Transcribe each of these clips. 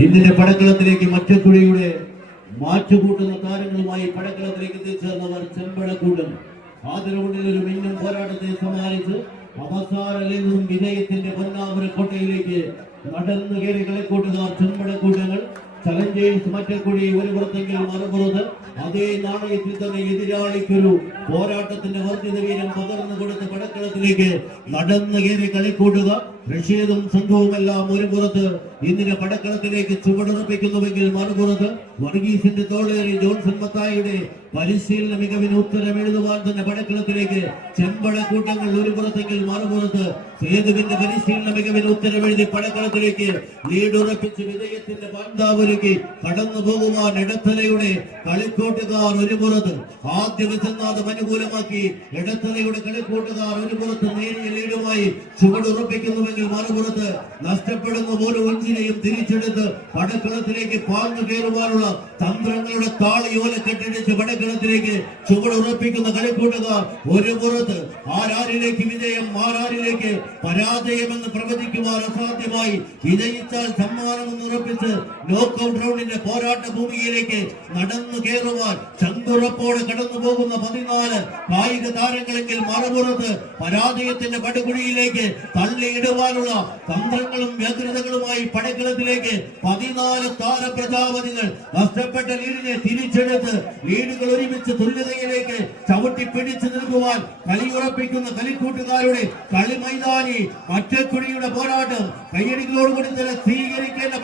ഇന്ത്യന്റെ പടക്കളത്തിലേക്ക് മറ്റക്കുഴിയുടെ മാറ്റുകൂട്ടുന്ന താരങ്ങളുമായി പടക്കളത്തിലേക്ക് എത്തിച്ചേർന്നവർ ചെമ്പഴക്കൂടും ആദരവുള്ളിൽ ഒരു മിന്നും പോരാട്ടത്തെ സമ്മാനിച്ച് അവസാനും വിജയത്തിന്റെ പൊന്നാമര കോട്ടയിലേക്ക് നടന്നു കയറി കളിക്കൂട്ടുകാർ ചെമ്പടക്കൂട്ടങ്ങൾ ചലഞ്ചേഴ്സ് മറ്റക്കുഴി ഒരു പുറത്തെങ്കിലും മറുപുറത്ത്. അതേ നാണയത്തിൽ തന്നെ എതിരാളിക്കൊരു പോരാട്ടത്തിന്റെ വർദ്ധിത വീരം പകർന്നു കൊടുത്ത് പടക്കളത്തിലേക്ക് നടന്നു കയറി കളിക്കൂട്ടുക റഷ്യതും സംഘവുമെല്ലാം ഒരു പുറത്ത്. ഇന്നിനെ പടക്കളത്തിലേക്ക് ചുവടുറപ്പിക്കുന്നുവെങ്കിൽ മറുപുറത്ത് വർഗീസിന്റെ തോളേറി ജോൺസൺ മത്തായിയുടെ പരിശീലന മികവിന് ഉത്തരം എഴുതുവാൻ തന്നെ പടക്കളത്തിലേക്ക് ചെമ്പട കൂട്ടങ്ങൾ ഒരു പുറത്തെങ്കിൽ മറുപുറത്ത് സേതുവിന്റെ പരിശീലന മികവിന് ഉത്തരവെഴുതി പടക്കളത്തിലേക്ക് ലീഡുറപ്പിച്ച് വിജയത്തിന്റെ പാന്താവൊരുക്കി കടന്നു പോകുവാൻ ഇടത്തലയുടെ കളിക്കൂട്ടുകാർ ഒരു പുറത്ത്. ആദ്യ വിസന്നാഥം അനുകൂലമാക്കി ഇടത്തലയുടെ കളിക്കൂട്ടുകാർ ഒരു പുറത്ത് നേരിയ ലീഡുമായി ചുവടുറപ്പിക്കുന്നുവെങ്കിൽ മറുപുറത്ത് നഷ്ടപ്പെടുന്ന ഓരോ ഒന്നിനെയും തിരിച്ചെടുത്ത് പടക്കളത്തിലേക്ക് പാഞ്ഞു കയറുവാനുള്ള തന്ത്രങ്ങളുടെ താളിയോല കെട്ടിടിച്ച് പടക്കളത്തിലേക്ക് ചുവടുറപ്പിക്കുന്ന കളിക്കൂട്ടുകാർ ഒരു പുറത്ത് ആരാരിലേക്ക് വിജയം ആരാരിലേക്ക് പരാജയമെന്ന് പ്രവചിക്കുവാൻ അസാധ്യമായി. വിജയിച്ചാൽ സമ്മാനമെന്ന് ഉറപ്പിച്ച് നോക്കൌട്ട് റൗണ്ടിന്റെ പോരാട്ട ഭൂമിയിലേക്ക് നടന്നു കയറുവാൻ ചങ്കുറപ്പോടെ കടന്നു പോകുന്ന പതിനാല് കായിക താരങ്ങളെങ്കിൽ മറുപുറത്ത് പരാജയത്തിന്റെ പടുകുഴിയിലേക്ക് തള്ളിയിടുവാനുള്ള തന്ത്രങ്ങളും വ്യഗ്രതകളുമായി പടക്കളത്തിലേക്ക് പതിനാല് താര പ്രജാപതികൾ നഷ്ടപ്പെട്ട ലീഡിനെ തിരിച്ചെടുത്ത് ലീഡുകൾ ഒരുമിച്ച് തുല്യതയിലേക്ക് ചവിട്ടി പിടിച്ചു നിൽക്കുവാൻ കളിയുറപ്പിക്കുന്ന കളിക്കൂട്ടുകാരുടെ കളി മൈതാനി മറ്റക്കുഴിയുടെ പോരാട്ടം കയ്യടികളോടുകൂടി തന്നെ സ്വീകരിക്കേണ്ട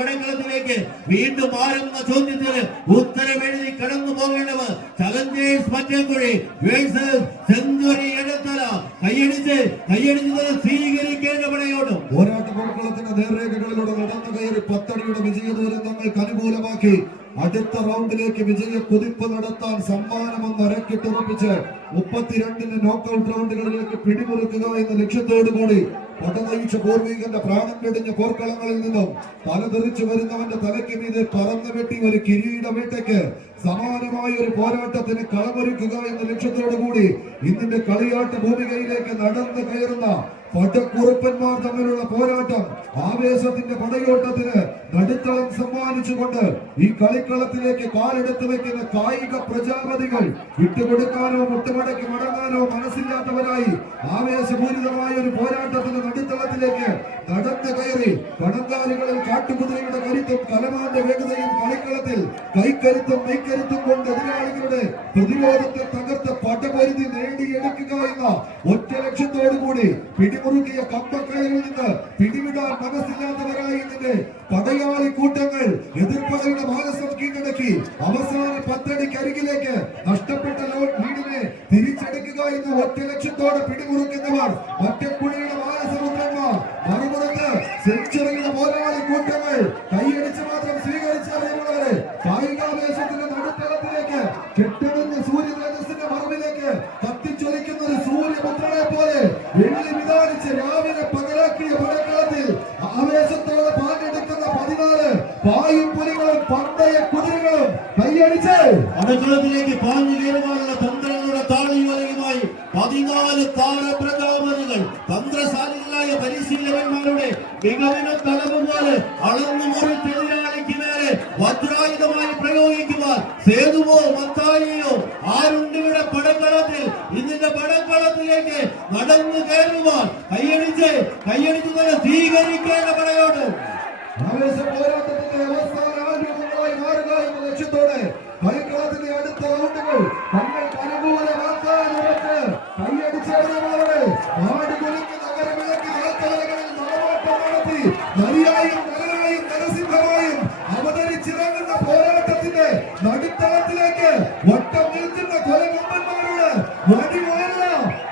പടക്കളത്തിലേക്ക് വീണ്ടും ആരെന്ന ചോദ്യത്തിന് ഉത്തരമെഴുതി കടന്നു പോകേണ്ടവർ challengers Mattakuzhi versus century Edathala കൈയടിച്ച് കൈയടിച്ചത് സ്വീകരിക്കേണ്ട പടയോടും പോരാട്ട പോർക്കളത്തിന്റെ നേർരേഖകളിലൂടെ നടന്നു കയറി പത്തടിയുടെ വിജയദൂരം തങ്ങൾക്ക് അനുകൂലമാക്കി. അടുത്ത റൗണ്ടിലേക്ക് വിജയ കുതിപ്പ് നടത്താൻ സമ്മാനമെന്ന് അരക്കിട്ടുറപ്പിച്ച് മുപ്പത്തിരണ്ടിന് നോക്കൗട്ട് റൗണ്ടുകളിലേക്ക് പിടിമുറുക്കുക എന്ന ലക്ഷ്യത്തോടു കൂടി പടനയിച്ച പൂർവികന്റെ പ്രാണം വെടിഞ്ഞ പോർക്കളങ്ങളിൽ നിന്നും തലതെറിച്ചു വരുന്നവന്റെ തലയ്ക്ക് മീതെ പറന്നു വെട്ടി ഒരു കിരീട വേട്ടയ്ക്ക് സമാനമായ ഒരു പോരാട്ടത്തിന് കളമൊരുക്കുക എന്ന ലക്ഷ്യത്തോടു കൂടി ഇന്നിന്റെ കളിയാട്ട് ഭൂമികയിലേക്ക് നടന്നു കയറുന്ന പടക്കുറുപ്പന്മാർ തമ്മിലുള്ള പോരാട്ടം ആവേശത്തിന്റെ പടയോട്ടത്തിന് നടുത്തളം സമ്മാനിച്ചുകൊണ്ട് ഈ കളിക്കളത്തിലേക്ക് കാലെടുത്തു വെക്കുന്ന കായിക പ്രജാപതികൾ വിട്ടുകൊടുക്കാനോ മുട്ടുമടക്കി മടങ്ങാനോ മനസ്സില്ലാത്തവരായി ആവേശപൂരിതമായ ഒരു പോരാട്ടത്തിന് നടുത്തളത്തിലേക്ക് നടന്നു കയറി കണങ്കാലികളിൽ കാട്ടുകുതിരയുടെ കരുത്തും കലമാന്റെ വേഗതയും കളിക്കളത്തിൽ കൈക്കരുത്തും മെയ്ക്കരുത്തും കൊണ്ട് എതിരാളികളുടെ പ്രതിരോധത്തെ തകർത്ത് പടപരിധി നേടിയെടുക്കുക എന്ന ഒറ്റ ലക്ഷ്യത്തോടുകൂടി പിടിമുറുക്കിയ കമ്പക്കളിൽ നിന്ന് പിടിവിടാൻ മനസ്സില്ലാത്തവരായി ഇതിന്റെ പടയാളി കൂട്ടങ്ങൾ എതിർപ്പകയുടെ മാനസം കീഴടക്കി അവസാന പത്തടിക്കരികിലേക്ക് നഷ്ടപ്പെട്ട വീടിനെ തിരിച്ചെടുക്കുക എന്ന ഒറ്റ ലക്ഷ്യത്തോടെ പിടിമുറുക്കുന്നവർ ഒറ്റക്കുഴിയുടെ മാനസമുദ്രന്മാർ മറുപുറത്ത് സെഞ്ചുറിയുടെ കുതിരകളും കൈയടിച്ച് അടുക്കളത്തിലേക്ക് പാഞ്ഞു കയറുവാനുള്ള തന്ത്രങ്ങളുടെ താളിയുമായി പതിനാല് താര പ്രഖ്യാപനങ്ങൾ തന്ത്രശാലികളായ പരിശീലകന്മാരുടെ മികവിന് തലവ് പോലെ അളന്നു മുറിച്ച് എതിരാളിക്ക് മേലെ വജ്രായുധമായി പ്രയോഗിക്കുവാൻ സേതുവോ മത്തായിയോ ആരുണ്ട് ഇവിടെ പടക്കളത്തിൽ? ഇതിന്റെ പടക്കളത്തിലേക്ക് നടന്നു കയറുവാൻ കൈയടിച്ച് കൈയടിച്ച് തന്നെ സ്വീകരിക്കേണ്ട പോരാട്ടത്തിന്റെ അവസാന നരിയായും നരനായും നരസിംഹമായും അവതരിച്ചിറങ്ങുന്ന പോരാട്ടത്തിന്റെ നടുത്തളത്തിലേക്ക് വട്ടം നിൽക്കുന്ന കൊലകൊമ്പന്മാരോട് വടിവാല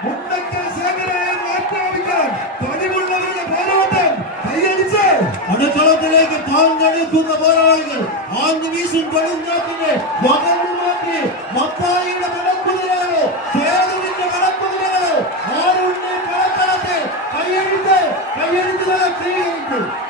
മുണ്ടക്കൽ ശേഖരയെ മാറ്റാവിക്കാൻ പണിവുള്ളവരുടെ പോരാട്ടം കൈയടിച്ച് പടക്കളത്തിലേക്ക് പാഞ്ഞെടുക്കുന്ന പോരാളികൾ ആഞ്ഞു വീശും കൊടുങ്കാറ്റിനെ വകഞ്ഞു മാറ്റി മത്തായിയുടെ കടക്കുതിരകളോ സേതുവിന്റെ കടക്കുതിരകളോ ആരുണ്ട് കളക്കളത്തിൽ കൈയടിച്ച് കൈയടിച്ച് തന്നെ സ്വീകരിച്ചു വീണൂരിന്റെ പോരാട്ടം